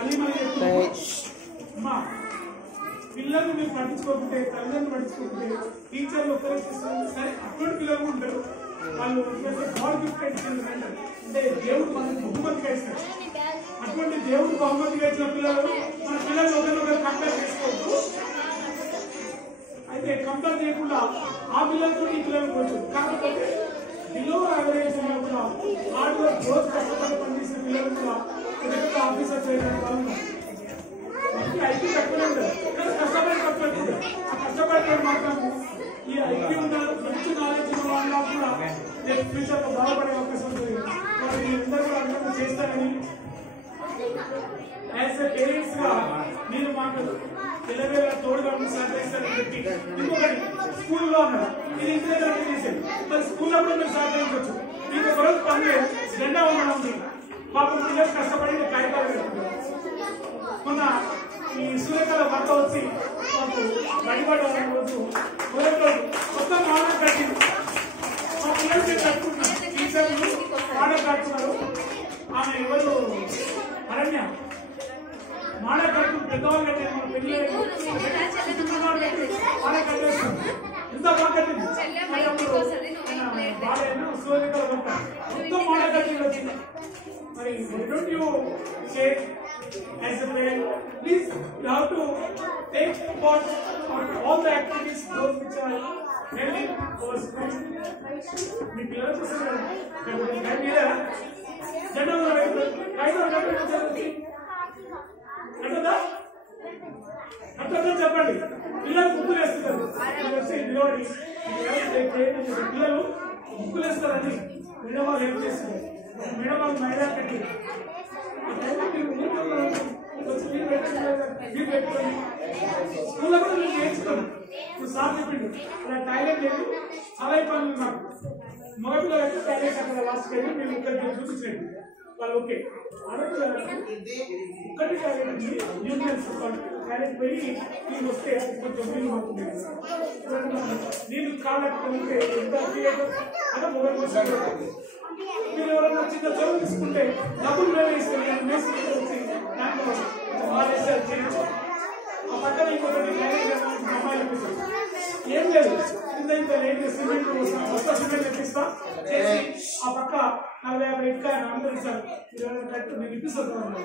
మళ్ళీ మళ్ళీ అమ్మా పిల్లలు మీరు పట్టించుకోకుంటే తల్లిదండ్రులు పట్టించుకోకుంటే టీచర్లు ఉపయోగిస్తారు. సరే అటువంటి పిల్లలు ఉంటారు, వాళ్ళు గాడ్ గిఫ్ట్ ఇచ్చింది అంటే దేవుడు మనకు బహుమతిగా ఇస్తారు. అటువంటి దేవుడు బహుమతిగా ఇచ్చిన పిల్లలు మన పిల్లలు ఒకరినొకరు కంపేర్ చేసుకోవద్దు. అయితే కంపేర్ చేయకుండా ఆ పిల్లలతో ఈ పిల్లలు పోవచ్చు. కాకపోతే బిలో యావరేజ్ కూడా హార్డ్ వర్క్ రోజు కష్టపడి పనిచేసిన పిల్లలు కూడా పెద్ద ఆఫీసర్ చేయడానికి వాళ్ళు ఐక్యూ తక్కువనే ఉంటుంది, కానీ కష్టపడి తక్కువ. ఆ కష్టపడితే మాత్రం ఈ ఐక్యూ ఉన్న మంచి నాలెడ్జ్ ఉన్న వాళ్ళ కూడా రేపు ఫ్యూచర్ లో బాగుపడే అవకాశం ఉంటుంది. మరి అందరూ కూడా అందరూ చేస్తారని యాజ్ ఎ పేరెంట్స్ గా మీరు మాకు తెల్లవేళ తోడుగా సహకరిస్తారని చెప్పి ఇంకొకటి స్కూల్లో ఉన్నారు, ఇది ఇంటి దగ్గర చేసేది. మరి స్కూల్లో కూడా మీరు సహకరించవచ్చు. మీకు ఒకరోజు పని జెండా ఉండడం ఉంది, పాపం పిల్లలు కష్టపడి కాగితాలు పెట్టుకుంటారు. మొన్న ఈ సూర్యకాల భర్త వచ్చి మాకు బడిపడ రోజు మొదటి రోజు మొత్తం ఆర్డర్ కట్టింది. మా పిల్లలకి కట్టుకుంటున్నారు, టీచర్లు ఆర్డర్ కట్టున్నారు. ఆమె ఎవరు అరణ్య మాడ కట్టు పెద్దవాళ్ళు కట్టారు. మన పెళ్లి ఆడ కట్టేస్తాం, ఎంత బాగా కట్టింది. బాగా సూర్యకాల భర్త మొత్తం మాడ కట్టింది వచ్చింది. మరి don't you say as a parent, please you have to take part on all the activities those which are held in our school. మీ పిల్లలు చూసారు జనరల్ అంటే చెప్పండి. పిల్లలు ముక్కులు వేస్తున్నారు, పిల్లలు ముక్కులు వేస్తారని మేడం వాళ్ళు ఏం చేస్తున్నారు. మేడం వాళ్ళు మైదా కట్టి స్కూల్లో కూడా మీరు నేర్చుకోండి. ఇప్పుడు సార్ చెప్పిండు అలా టాయిలెట్ లేదు, చాలా ఇబ్బంది మాకు. మగపిల్లలు అయితే టాయిలెట్ అక్కడ లాస్ట్ వెళ్ళి మేము ఇక్కడ చూపించండి వాళ్ళు ఓకే. ఒక్కటి టాయిలెట్ యూనియన్స్ టాయిలెట్ పోయి మీరు వస్తే కొంచెం నీళ్ళు మాత్రమే నీళ్ళు కాళ్ళకుంటే ఎంత అదే మొబైల్ వచ్చి మీరు ఎవరైనా చిన్న చదువు తీసుకుంటే డబ్బులు మేమే ఇస్తాం. వచ్చి దాంట్లో బాగా చేయొచ్చు. ఆ పక్కన ఇంకొకటి అమ్మాయిలకు ఏం లేదు, కింద ఇంత లేట్ సిమెంట్ వస్తా సిమెంట్ తెప్పిస్తా చేసి ఆ పక్క 40-50 ఇటుక అందరూ ఇస్తారు. నేను ఇప్పిస్తాను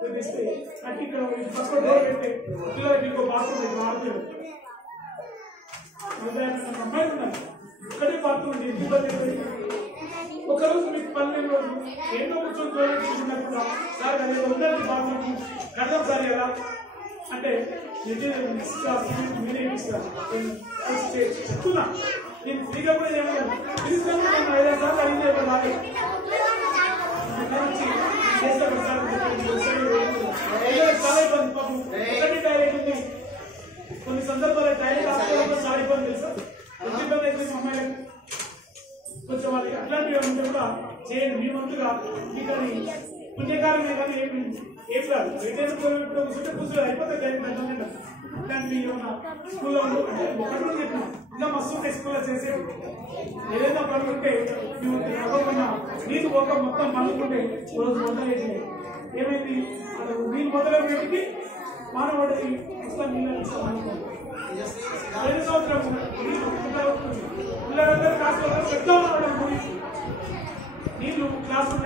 తెప్పిస్తే అట్టి ఇక్కడ పక్క డోర్ పెట్టి పిల్లలకి ఇంకో బాత్రూమ్ ఆడుతుంది. అమ్మాయిలు ఉన్నారు, ఇక్కడే బాత్రూమ్ ఇబ్బంది. ఒకరోజు మీకు 12 రోజులు ఎన్నో కూర్చొని చూసినప్పుడు సార్ అదే అందరికీ బాత్రూమ్ కడదాం సార్ ఎలా అంటే మీరే ఇస్తారు చెప్తున్నా. నేను ఫ్రీగా కూడా చేయలేదు, తీసుకొని 5 సార్లు అడిగితే రాలేదు చేస్తాను సార్. చాలా ఇబ్బంది పాపం. ఒకటి టాయిలెట్ ఉంది, కొన్ని సందర్భాల్లో టాయిలెట్ ఆస్పత్రిలో చాలా ఇబ్బంది తెలుసా, కొంచెం ఇబ్బంది అయిపోయింది అమ్మాయిలకు. కొంచెం వాళ్ళకి అట్లాంటివి ఉంటే కూడా చేయండి మీ వంతుగా. మీకు అది పుణ్యకారమే కానీ ఏం కాదు. ఏదైనా కూర్చుంటే కూర్చోలేదు అయిపోతే జరిగింది. కానీ మీరు ఏమన్నా స్కూల్లో అంటే ఒకటి చెప్పిన ఇంకా మస్తు ఉంటే స్కూల్లో చేసేది ఏదైనా పనులు ఉంటే నువ్వు ఎవరికన్నా నీళ్ళు ఒక మొత్తం పనుకుంటే రోజు మొదలైతే ఏమైంది అది నీళ్ళు మొదలైనకి మానవుడికి మొత్తం నీళ్ళు అనుకుంటాం. 5 సంవత్సరం పిల్లలందరూ క్లాసులో పెద్ద నీళ్ళు క్లాసులు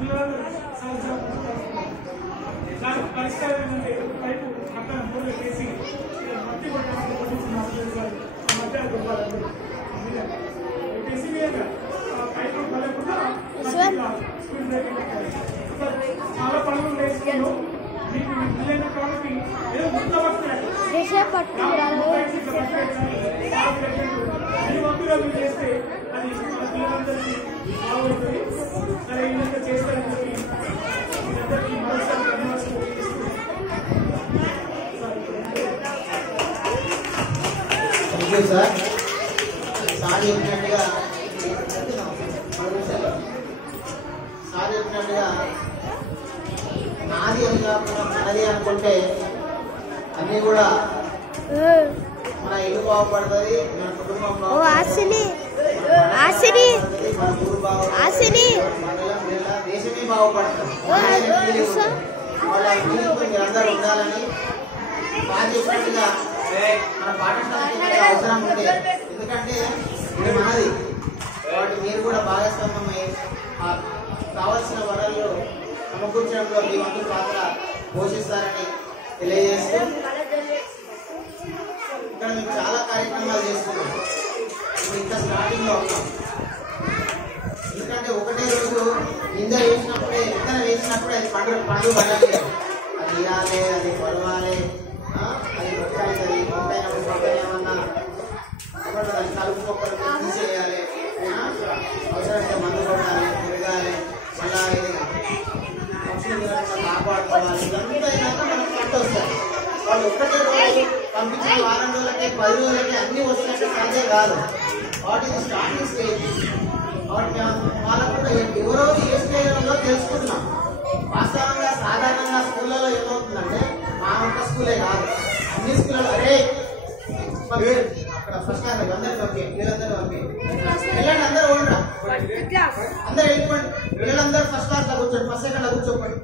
పిల్లలందరూ దానికి పరిష్కారం ఏంటంటే పైపు పక్కన మూడు వేసి మట్టి పైపు పడకుండా చాలా పనులు వేసుకున్నాను. మీకు వీలైన కాబట్టి ఏదో ముందు మీరు చేస్తే అది పిల్లలందరికీ బాగుంటుంది. సరే ఈ విధంగా చేస్తారని చెప్పి మీరందరికీ మరోసారి ధన్యవాదాలు. సార్ సార్ చెప్పినట్టుగా నాది అని కాకుండా మనది అనుకుంటే అన్నీ కూడా మన ఇల్లు బాగుపడుతుంది, మన కుటుంబం బాగుపడుతుంది, మన ఊరు బాగుపడుతుంది, దేశమే బాగుపడుతుంది. వాళ్ళ అభివృద్ధికి మీరందరూ ఉండాలని బాగా చెప్పినట్టుగా మన పాఠశాలకి అవసరం ఉంటే, ఎందుకంటే ఇది మనది కాబట్టి మీరు కూడా భాగస్వామ్యమై కావాల్సిన వనరులు సమకూర్చడంలో మీ వంతు పాత్ర పోషిస్తారని తెలియజేస్తూ ఇక్కడ మేము చాలా కార్యక్రమాలు చేస్తున్నాం. ఇంకా స్టార్టింగ్ లో ఉన్నాం. ఎందుకంటే ఒకటే రోజు నింద వేసినప్పుడే విత్తనం వేసినప్పుడే అది పండు పడాలి. అది ఇవ్వాలి, అది పొలవాలి, అది కొట్టాలి, కొట్టైనప్పుడు కొట్టని ఏమన్నా దాన్ని కలుపు మొక్కలు తీసేయాలి, అవసరమైతే మందు కొట్టాలి, తిరగాలి, మళ్ళా ఇది పక్షులు కాపాడుకోవాలి. ఇదంతా అయినాక మనకు పంట వస్తుంది. వాళ్ళు ఒక్కటే రోజు పంపించిన వారం రోజులకే 10 రోజులకే అన్ని వస్తాయంటే సాధ్యం కాదు. వాటి స్టార్టింగ్ స్టేజ్ కాబట్టి వాళ్ళకు కూడా ఎవరో ఏ స్టేజ్లో తెలుసుకుంటున్నాం. వాస్తవంగా సాధారణంగా స్కూళ్ళలో ఏమవుతుందంటే మా ఒక్క స్కూలే కాదు, అన్ని స్కూళ్ళలో అరే అక్కడ ఫస్ట్ క్లాస్ అందరూ పంపి, వీళ్ళందరూ పంపి, పిల్లలు అందరూ ఉండరా, అందరూ వెళ్ళిపోండి, పిల్లలందరూ ఫస్ట్ క్లాస్ లో కూర్చోండి, ఫస్ట్ సెకండ్ లో కూర్చోండి.